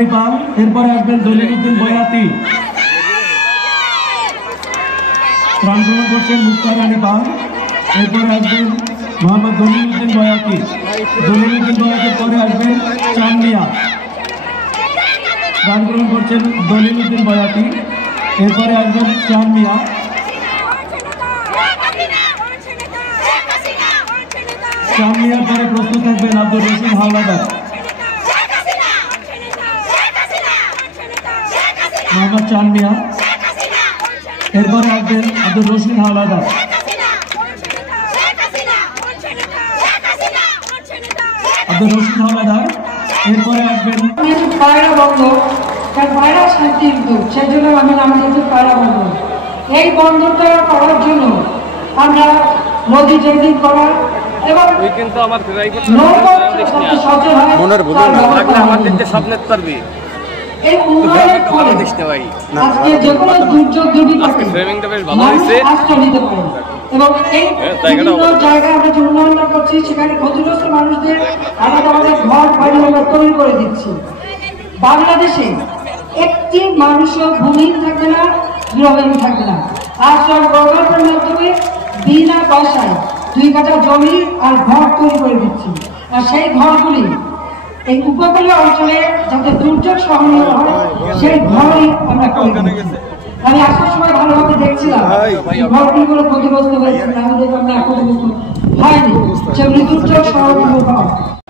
এরপরে আসবেন দলিলউদ্দিন বয়াতি, প্রাণ গ্রহণ করছেন মুক্তার আলী পাল। এরপরে আসবেন মোহাম্মদ দলিলউদ্দিন বয়াতি। দলিলউদ্দিন বয়াতির পরে আসবেন চান মিয়া, প্রাণ গ্রহণ করছেন দলিলউদ্দিন বয়াতি। এরপরে আসবেন চান মিয়া। চান মিয়ার পরে প্রস্তুত থাকবেন আব্দুর রশিদ হাওলাদার, মোহাম্মদ চান মিয়া। এরপরে আসবেন আব্দুর রশিদ হাওলাদার। আব্দুর রশিদ হাওলাদার। এরপরে আসবেন পায়রা বন্দর, কারণ পায়রা শান্তির দূত, সেই জন্য আমি নাম দিয়েছি পায়রা বন্দর। এই বন্দরটা করার জন্য আমরা নদী জেডিং করা এবং এই উন্নয়নের ফলে আজকে যে কোনো দুর্যোগ দুর্বিপাকে মানুষ আশ্রয় নিতে পারে এবং এই বিভিন্ন জায়গায় আমরা যে উন্নয়ন করছি সেখানে ক্ষতিগ্রস্ত মানুষদের আলাদা আলাদা ঘর বাড়ি আমরা তৈরি করে দিচ্ছি। বাংলাদেশে একটি মানুষও ভূমিহীন থাকবে না, গৃহহীন থাকবে না। আশ্রয় প্রকল্পের মাধ্যমে বিনা পয়সায় 2 কাঠা জমি আর ঘর তৈরি করে দিচ্ছি। আর সেই ঘরগুলি এই উপকূলীয় অঞ্চলে যাতে দুর্যোগ সহনীয় হয় সেই ঘরই আমরা করে দিচ্ছি। আমি আসার সময় ভালোভাবে দেখছিলাম ঘরগুলো ক্ষতিগ্রস্ত হয়েছে, আমাদের আমরা ক্ষতিগ্রস্ত হয়নি, সেগুলি দুর্যোগ সহনীয় ঘর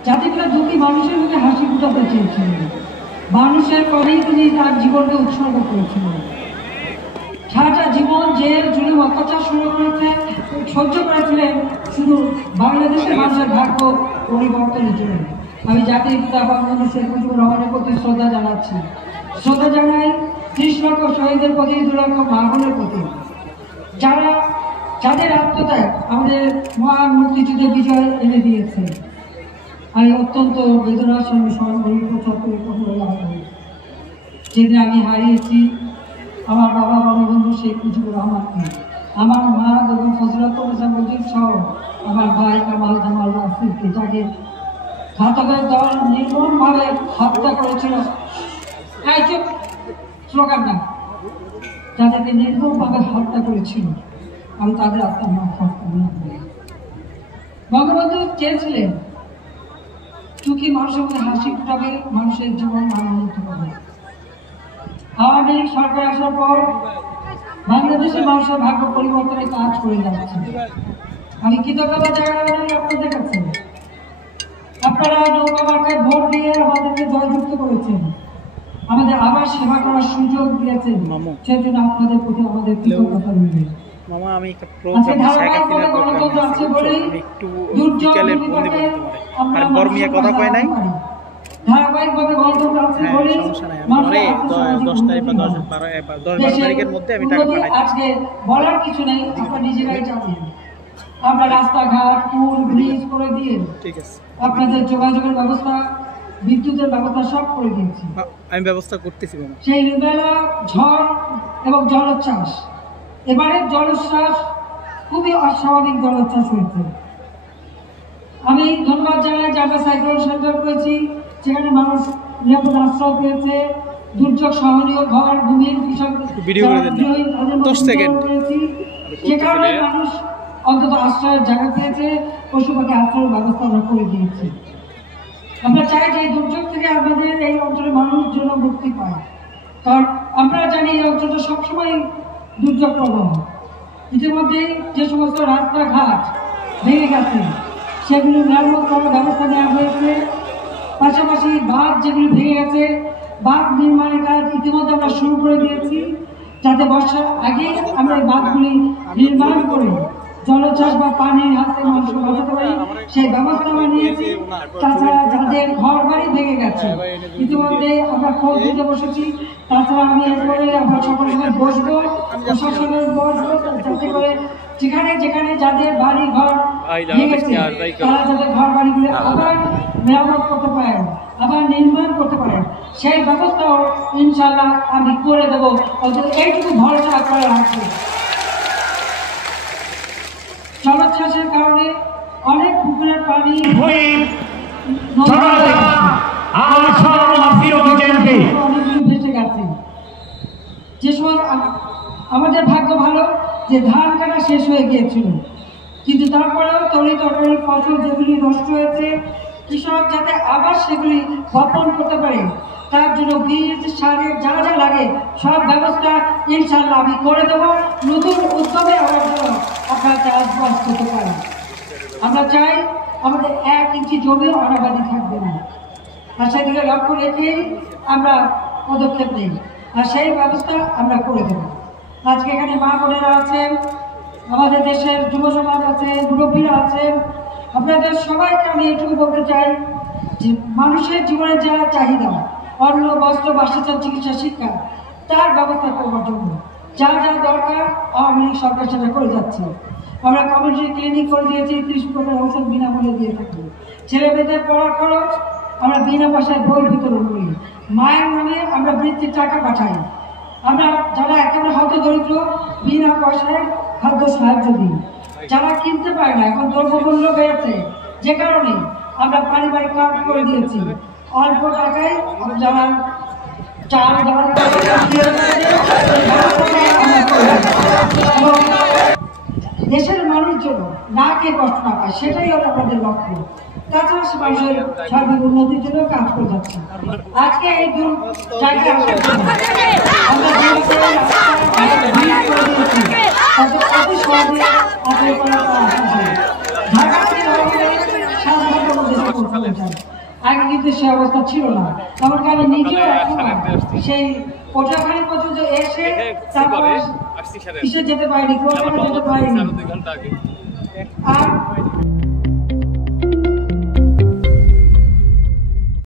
যাতে করে দুটি মানুষের মধ্যে হাসি ফুটাতে চেয়েছিলেন। মানুষের পরেই তিনি তার জীবনকে উৎসর্গ করেছিলেন। সারাটা জীবন জেল জুলুম অত্যাচার সহ্য করেছিলেন শুধু বাংলাদেশের মানুষের ভাগ্য পরিবর্তনের জন্য। আমি জাতির পিতা বঙ্গবন্ধু শেখ মুজিবুর রহমানের প্রতি শ্রদ্ধা জানাচ্ছি। শ্রদ্ধা জানাই 30 লক্ষ শহীদের প্রতি, 2 লক্ষ মা বোনের প্রতি, যাদের আত্মত্যাগ আমাদের মহান মুক্তিযুদ্ধে বিজয় এনে দিয়েছে। আমি অত্যন্ত বেদনার সঙ্গে স্মরণ করি 75 বছর যেদিন আমি হারিয়েছি আমার বাবা বঙ্গবন্ধু শেখ মুজিবুর রহমানকে, আমার মা এবং ফজলুন্নেসা মুজিব সহ আমার ভাই কামাল জামাল রাসিদকে, যাকে ঘাতকের দল নির্মমভাবে হত্যা করেছিল, স্লোগান না, যাদেরকে নির্মমভাবে হত্যা করেছিল, আমি তাদের আত্মার মাফ কামনা করি। বঙ্গবন্ধু চেয়েছিলেন চুকি মানুষের মধ্যে হাসি ফুটাবে, মানুষের জীবন আনন্দিত হবে। আওয়ামী লীগ সরকার আসার পর বাংলাদেশের মানুষের ভাগ্য পরিবর্তনের কাজ করে যাচ্ছে। আমি কৃতজ্ঞতা জানাই আপনাদের কাছে। আপনারা নৌকা মার্কায় ভোট দিয়ে আমাদেরকে জয়যুক্ত করেছেন, আমাদের আবার সেবা করার সুযোগ দিয়েছেন, সেজন্য আপনাদের প্রতি আমাদের কৃতজ্ঞতা রইল। ধারাবাহিকভাবে গণতন্ত্র আছে বলে আজকে বলার কিছু নেই, আপনারা নিজেরাই জানেন। আমরা রাস্তাঘাট, পুল, ব্রিজ করে দিয়ে আপনাদের যোগাযোগের ব্যবস্থা, বিদ্যুতের ব্যবস্থা সব করে দিয়েছি। আমি ব্যবস্থা করতেছি। সেই মেলা, ঝড় এবং জলোচ্ছ্বাস, এবারে জলোচ্ছ্বাস খুবই অস্বাভাবিক জলোচ্ছ্বাস হয়েছে। আমি ধন্যবাদ জানাই যে আমরা সাইক্লোন সেন্টার করেছি, সেখানে মানুষ নিরাপদ আশ্রয় পেয়েছে, দুর্যোগ সহনীয় ঘর, ভূমিহীন কৃষক যে কারণে মানুষ অন্তত আশ্রয়ের জায়গা পেয়েছে, পশু পাখি আশ্রয়ের ব্যবস্থা আমরা করে দিয়েছি। আমরা চাই যে এই দুর্যোগ থেকে আমাদের এই অঞ্চলের মানুষ যেন মুক্তি পায়, কারণ আমরা জানি এই অঞ্চলটা সবসময় দুর্যোগ প্রবণ। ইতিমধ্যে যে সমস্ত রাস্তাঘাট ভেঙে গেছে সেগুলি মেরামত করার ব্যবস্থা নেওয়া হয়েছে। পাশাপাশি বাঁধ যেগুলি ভেঙে গেছে, বাঁধ নির্মাণের কাজ ইতিমধ্যে আমরা শুরু করে দিয়েছি, যাতে বর্ষার আগে আমরা এই বাঁধগুলি নির্মাণ করে জলোচ্ছ্বাস বা পানির হাত থেকে মানুষকে বাঁচাতে পারি, সেই ব্যবস্থা আমরা নিয়েছি। তাছাড়া যাদের ঘর বাড়ি ভেঙে গেছে ইতিমধ্যে আমরা খোঁজ দিতে বসেছি। তাছাড়া আমি এরপরে আমরা সকলের সঙ্গে বসবো, প্রশাসনের বসবো, যাতে করে যেখানে যেখানে যাদের বাড়ি ঘর ভেঙেছে তারা যাতে ঘর বাড়িগুলো আবার মেরামত করতে পারেন, আবার নির্মাণ করতে পারেন, সেই ব্যবস্থাও ইনশাল্লাহ আমি করে দেবো। অন্তত এইটুকু ভরসা আপনারা রাখবেন। জলোচ্ছ্বাসের কারণে অনেক পুকুরের পানি আমাদের ভাগ্য ভালো যে ধান কাটা শেষ হয়ে গিয়েছিল, কিন্তু তারপরেও তরি তরকারি ফসল যেগুলি নষ্ট হয়েছে কৃষক যাতে আবার সেগুলি বপন করতে পারে তার জন্য বীজ সারের যা যা লাগে সব ব্যবস্থা ইনশাল্লাহ আমি করে দেবো। নতুন উদ্যমে আমার জন্য আপনারা চাষবাস করতে পারেন। আমরা চাই আমাদের 1 ইঞ্চি জমি অনাবাদি থাকবে না, আর সেদিকে লক্ষ্য রেখেই আমরা পদক্ষেপ নিই, আর সেই ব্যবস্থা আমরা করে দেব। আজকে এখানে মা বোনেরা আছেন, আমাদের দেশের যুব সমাজ আছে, মুরব্বীরা আছেন, আপনাদের সবাইকে আমি এটুকু বলতে চাই যে মানুষের জীবনের যা চাহিদা অন্ন বস্ত্র বাসস্থান চিকিৎসা শিক্ষা তার ব্যবস্থা করবার জন্য যা যা দরকার আওয়ামী লীগ সরকার সেটা করে যাচ্ছে। আমরা কমিউনিটি ক্লিনিক করে দিয়েছি, 30 প্রকার ঔষধ বিনামূল্যে দিয়ে থাকি। ছেলে মেয়েদের পড়ার খরচ আমরা বিনা পয়সায় বই বিতরণ করি। মায়ের নামে আমরা বৃত্তির টাকা পাঠাই। আমরা যারা একেবারে হত দরিদ্র বিনা পয়সায় খাদ্য সাহায্য দিই। যারা কিনতে পারে না, এখন দ্রব্যমূল্য বেড়েছে, যে কারণে আমরা পারিবারিক কার্ড করে দিয়েছি। অল্প টাকায় যারা চাল দেশের মানুষ জন্য না কে কষ্ট না পায় সেটাই হলো আমাদের লক্ষ্য। তাছাড়া সে মানুষের সার্বিক উন্নতির জন্য কাজ করে যাচ্ছে। আজকে এই দূর জায়গায় আমরা আগে কিন্তু সে অবস্থা ছিল না। এমনকি আমি নিজেও সেই পটুয়াখালী পর্যন্ত এসে তারপর কিসে যেতে পারিনি, যেতে পারিনি। আর